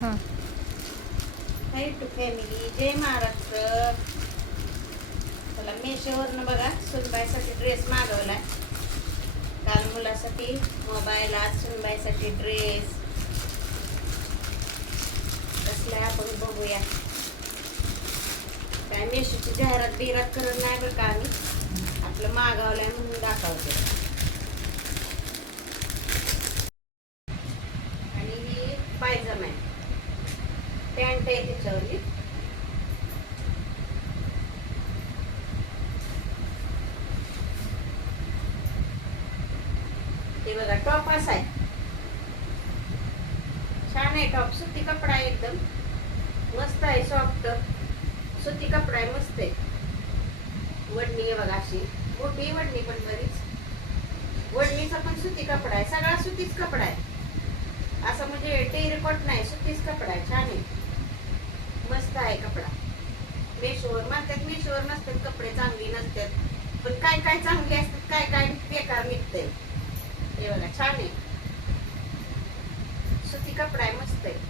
हां. हाय to family, जय महाराष्ट्र. चला मेशोवरनं बघा सुनबाईसाठी ड्रेस मागवलाय. काल मुलासाठी मोबाईल, आज सुनबाईसाठी ड्रेस. कसल्या आपण बघूया. काय मेशोची जाहिरात बिरात करत नाही बरं का आम्ही. आपलं मागवलंय म्हणून दाखवते. आणि ही पायजमा आहे, पॅन्ट आहे त्याच्यावरली. हे बघा टॉप असा आहे, छान आहे टॉप. सुती कपडा आहे, एकदम मस्त आहे, सॉफ्ट सुती कपडा आहे, मस्त आहे. वडणी आहे बघा अशी मोठी वडणी, पण बरीच वडणीचा पण सुती कपडा आहे, सगळा सुतीच कपडा आहे. असं म्हणजे टेरिकॉट नाही, सुतीच कपडा आहे, छान आहे, मस्त आहे कपडा. मेशोवर म्हणतात, मेशोवर नसतात कपडे, चांगली नसतात, पण काय काय चांगले असतात, काय काय बेकार निघतंय. हे बघा छान आहे, सुती कपडा आहे, मस्त आहे.